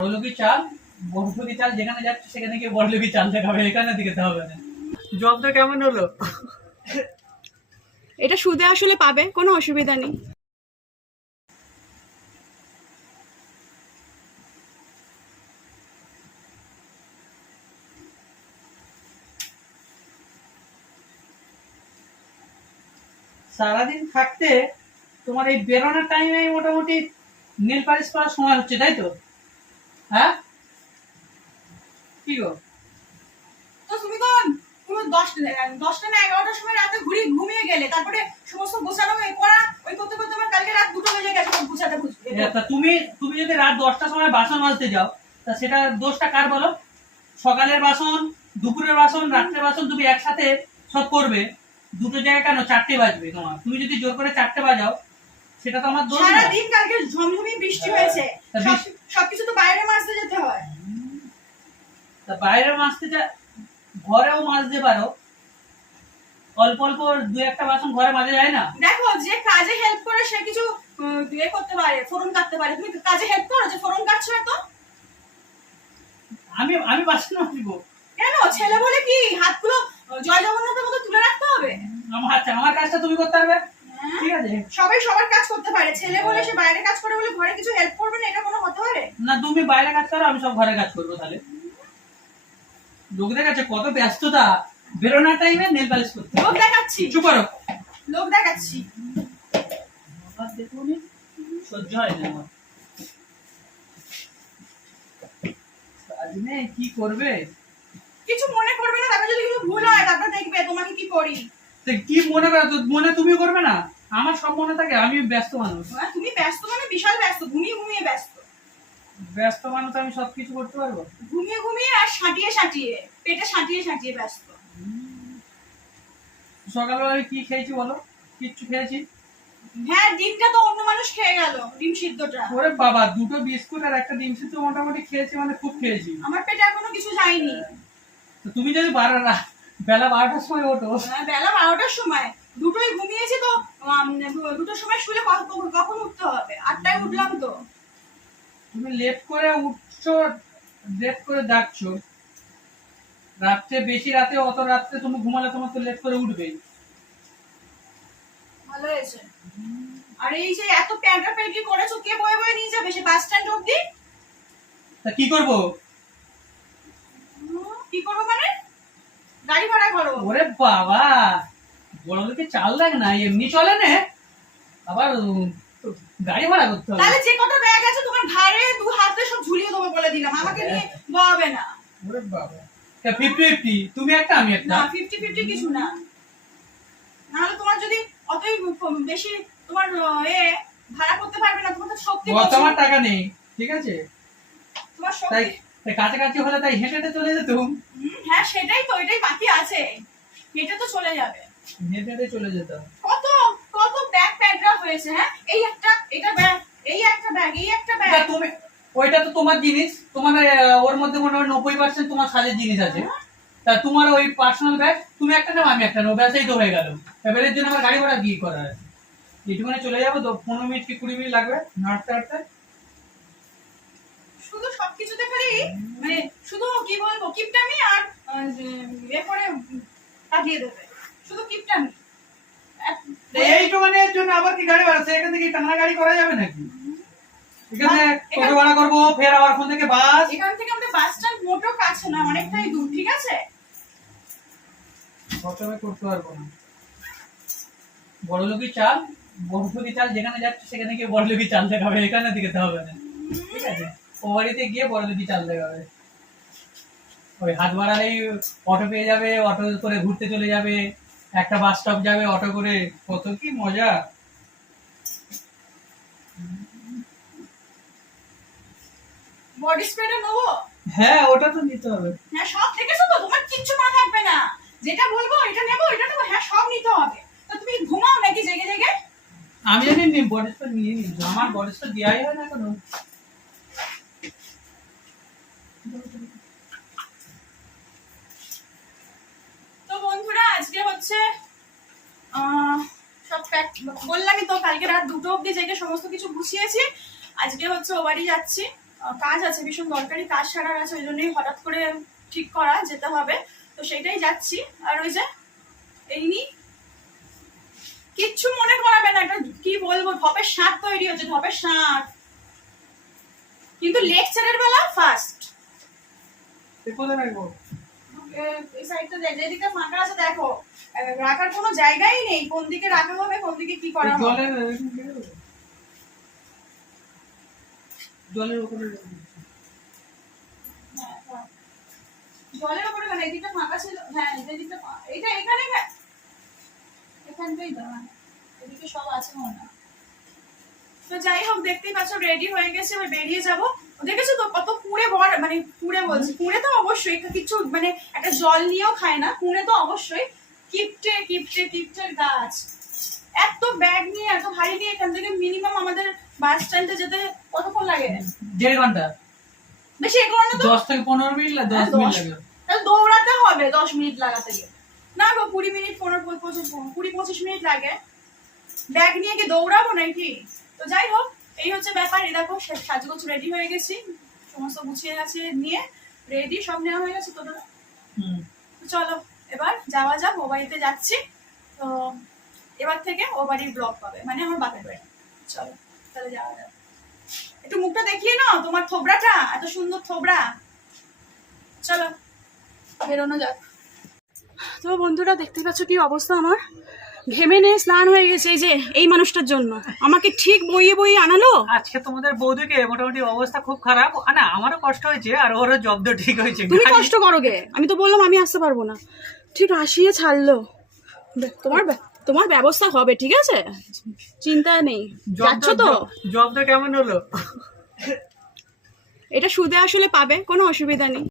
বড়লোকি চাল বড়লোকি চাল যেখানে যাচ্ছে সেখানে গিয়ে বড়লোকি চাল দেখাবে এখানে দিকে হবে না। জবটা কেমন হলো? এটা সুদে আসলে পাবে কোনো অসুবিধা নেই। সারাদিন থাকতে তোমার এই বেরোনোর টাইমে মোটামুটি নীল পালিশ করার সময় হচ্ছে তাই তো? হ্যাঁ? কি গো? তো দশটা না এগারোটার সময় ঘুরি ঘুমিয়ে গেলে, তারপরে সমস্ত ওই কালকে রাত দুটো বেজে তা তুমি তুমি যদি রাত দশটার সময় বাসন মাজতে যাও, তা দোষটা কার বলো? সকালের বাসন, দুপুরের বাসন বাসন তুমি একসাথে সব করবে। দুটো জায়গায় কেন? চারটে বাজবে তোমার। তুমি যদি জোর করে চারটে বাজাও সেটা তো আমার দোষ সারা দিন কালকে ঝমঝমি বৃষ্টি হয়েছে। তা সব- বৃষ্টি- সবকিছু তো বাইরে মাছতে যেতে হয়। তা বাইরে মাজতে যা ঘরেও মাজতে পারো। অল্প অল্প দু একটা বাসন ঘরে মাজা যায় না? দেখো যে কাজে হেল্প করে সে কিছু ইয়ে করতে পারে ফোরন কাটতে পারে। তুমি কাজে হেল্প করো যে ফোরন কাটছো এত? আমি আমি বাসন মাজবো। কেন? ছেলে বলে কি? হাতগুলো জয় জগন্নাথের মতো তুলে রাখতে হবে? আমার আমার কাজটা তুমি করতে পারবে। হ্যাঁ? ঠিক আছে। সবাই সবার কাজ করতে পারে। ছেলে বলে সে বাইরে কাজ করে বলে ঘরে কিছু হেল্প করবে না? এটা কোনো হতে পারে? না তুমি বাইরে কাজ করো আমি সব ঘরে কাজ করব তাহলে। লোকদের কাছে কত ব্যস্ততা। বেরোনোর টাইমে নেল পালিশ করতে লোক দেখাচ্ছি। চুপ করো। লোক দেখাচ্ছি। সহ্য হয় না আমার। কাজ নেই কি করবে? কিছু মনে করবে না তারপর যদি কিছু ভুল হয় তারপর দেখবে তোমাকে কি করি। কি মনে করো? মনে তুমি করবে না? আমার সব মনে থাকে আমি ব্যস্ত মানুষ। হ্যাঁ, তুমি ব্যস্ত মানে বিশাল ব্যস্ত ঘুমিয়ে ঘুমিয়ে ব্যস্ত। ব্যস্ত মানুষ আমি সবকিছু করতে পারব? ঘুমিয়ে ঘুমিয়ে আর সাঁটিয়ে সাঁটিয়ে পেটে সাঁটিয়ে সাঁটিয়ে ব্যস্ত। সকালবেলা আমি কি খেয়েছি বলো? কিচ্ছু খেয়েছি? হ্যাঁ ডিমটা তো অন্য মানুষ খেয়ে গেল ডিম সিদ্ধটা। ওরে বাবা দুটো বিস্কুট আর একটা ডিম সিদ্ধ মোটামুটি খেয়েছি মানে খুব খেয়েছি। আমার পেটে এখনও কিছু যায়নি। তুমি যদি বারো বেলা বারোটার সময় ওঠো। হ্যাঁ, বেলা বারোটার সময়। দুটোই ঘুমিয়েছি তো। দুটোর সময় শুলে কখন উঠতে হবে? আটটায় উঠলাম তো। তুমি লেট করে উঠছো লেট করে ডাকছো। রাত্রে বেশি রাতে অত রাত্রে তুমি ঘুমালে তোমার তো লেট করে উঠবেই। ভালো হয়েছে। আর এই যে এত প্যান্টা প্যান্টি করেছ কে বয়ে বয়ে নিয়ে যাবে সে বাস স্ট্যান্ড অব্দি তা কি করব? কি করব মানে? গাড়ি ভাড়া করো। ওরে বাবা! না এমনি চলে না। আবার গাড়ি ভাড়া করতে হবে। তাহলে যে কটা ব্যাগ আছে তোমার ঘাড়ে দু হাতে সব ঝুলিয়ে বলে দিলাম। আমাকে নিয়ে না। ওরে বাবা। ফিফটি ফিফটি তুমি একটা আমি একটা। না ফিফটি ফিফটি কিছু না। নাহলে তোমার যদি অতই বেশি তোমার এ ভাড়া করতে পারবে না তোমার তো শক্তি তোমার টাকা নেই ঠিক আছে? তোমার শক্তি তাই কাছাকাছি হলে তাই হেঁটে হেঁটে চলে যেতুম। হ্যাঁ সেটাই তো এটাই বাকি আছে। হেঁটে তো চলে যাবে। হেঁটে হেঁটে চলে যেতাম কত কত ব্যাগ প্যাডরা হয়েছে হ্যাঁ? এই একটা এটা ব্যাগ এই একটা ব্যাগ এই একটা ব্যাগ তুমি ওইটা তো তোমার জিনিস তোমার ওর মধ্যে মনে হয় নব্বই পার্সেন্ট তোমার সাজের জিনিস আছে। তা তোমার ওই পার্সোনাল ব্যাগ তুমি একটা নাও আমি একটা নেব ব্যাসেই তো হয়ে গেল। এবারের জন্য আমার গাড়ি ভাড়া কি করার আছে? এইটুকুনে চলে যাব তো পনেরো মিনিট কি কুড়ি মিনিট লাগবে? হাঁটতে হাঁটতে শুধু সবকিছুতে খালি মানে শুধু কি বলব কিপটামি আর আহ, যে কাটিয়ে দেবে। শুধু কিপটামি এক- তো এইটুকুনের জন্য আবার কি গাড়ি ভাড়া? থেকে টানা গাড়ি করা যাবে নাকি? এখানে ভাড়া করব ফের আবার ওখান থেকে বাস। এখান থেকে আমাদের বাস স্ট্যান্ড মোটেও কাছে না অনেকটাই দূর ঠিক আছে? প্রথমে করতে পারব না। বড় লোকি চাল বড় লোকি চাল যেখানে যাচ্ছে সেখানে গিয়ে বড় লোকি চাল দেখাবে এখানে দিকে হবে না। ঠিক আছে? ও বাড়িতে গিয়ে বড় লোকি চাল দেখাবে। ওই হাত বাড়ালেই অটো পেয়ে যাবে অটো করে ঘুরতে চলে যাবে। একটা বাস স্টপ যাবে অটো করে কত কি মজা। বডি স্প্রেটা নেব? হ্যাঁ ওটা তো নিতে হবে। হ্যাঁ সব দেখেছ তো তোমার কিচ্ছু মনে থাকবে না। যেটা বলব এটা নেব এটা নেব হ্যাঁ সব নিতে হবে। তো তুমি ঘুমাও নাকি জেগে জেগে? আমি জানি বডি স্প্রে নিয়ে নিই আমার বডি স্প্রে দেওয়াই হয় না এখনও তো বন্ধুরা আজকে হচ্ছে আহ, সব প্যাক বললামই তো, কালকে রাত দুটো অবধি জেগে সমস্ত কিছু গুছিয়েছি। আজকে হচ্ছে ও বাড়ি যাচ্ছি। কাজ আছে, ভীষণ দরকারি, কাজ সারার আছে, ওই জন্যই হঠাৎ করে ঠিক করা যেতে হবে। তো সেটাই যাচ্ছি। আর ওই যে, এই নি, কিচ্ছু মনে করাবে না এটা কি বলব, ধপের শাক তৈরি হচ্ছে, ধপের শাক কিন্তু লেকচারের বেলা ফার্স্ট এই সাইডটা যেদিকে ফাঁকা আছে দেখো রাখার কোনো জায়গাই নেই কোন দিকে রাখা হবে কোন দিকে কি করা হবে জলের উপরে হ্যাঁ, হ্যাঁ। জলের উপরে কেন এদিকটা ফাঁকা ছিল হ্যাঁ এদিকটা এখানে এখানটাই হ্যাঁ। এদিকে সব আছে মনে হয়। তো যাই হোক দেখতেই পাচ্ছ রেডি হয়ে গেছে এবার বেরিয়ে যাব। দেখেছ তো কত কুড়ে বড় মানে কুড়ে বলছি কুড়ে তো অবশ্যই কিছু মানে একটা জল নিয়েও খায় না কুড়ে তো অবশ্যই। কিপটে কিপটে কিপটের গাছ। এত ব্যাগ নিয়ে এত ভারী নিয়ে এখান থেকে মিনিমাম আমাদের বাস স্ট্যান্ডে যেতে কতক্ষণ লাগে? দেড় ঘণ্টা। বেশি না তো? দশ থেকে পনেরো মিনিট লাগে দশ হ্যাঁ, মিনিট লাগে। তাহলে দৌড়াতে হবে দশ মিনিট লাগাতে গিয়ে। না গো কুড়ি মিনিট পনেরো পঁচিশ কুড়ি পঁচিশ মিনিট লাগে। ব্যাগ নিয়ে কি দৌড়াবো নাকি? তো যাই হোক এই হচ্ছে ব্যাপার। এই দেখো সা- সাজগোজ রেডি হয়ে গেছি। সমস্ত গুছিয়ে গেছে নিয়ে রেডি সব নেওয়া হয়ে গেছে তো তো চলো এবার যাওয়া যাক ও বাড়িতে যাচ্ছি। তো এবার থেকে ও বাড়ির ব্লগ পাবে মানে আমার বাপের বাড়ি। চলো তাহলে যাওয়া যাক। একটু মুখটা দেখিয়ে নাও তোমার থোবড়াটা এত সুন্দর থোবড়া চলো বেরোনো যাক। তো বন্ধুরা দেখতে পাচ্ছ কি অবস্থা আমার? ঘেমে নিয়ে স্নান হয়ে গেছে এই যে এই মানুষটার জন্য। আমাকে ঠিক বইয়ে বইয়ে আনালো? আজকে তোমাদের বৌদিকে মোটামুটি অবস্থা খুব খারাপ। না আমারও কষ্ট হয়েছে আর ওরও জব্দ ঠিক হয়েছে। তুমি কষ্ট করো গে। আমি তো বললাম আমি আসতে পারব না। ঠিক আসিয়ে ছাড়লো। তোমার তোমার ব্যবস্থা হবে ঠিক আছে? চিন্তা নেই। যাচ্ছ তো? জব্দ কেমন হলো? এটা সুদে আসলে পাবে কোনো অসুবিধা নেই।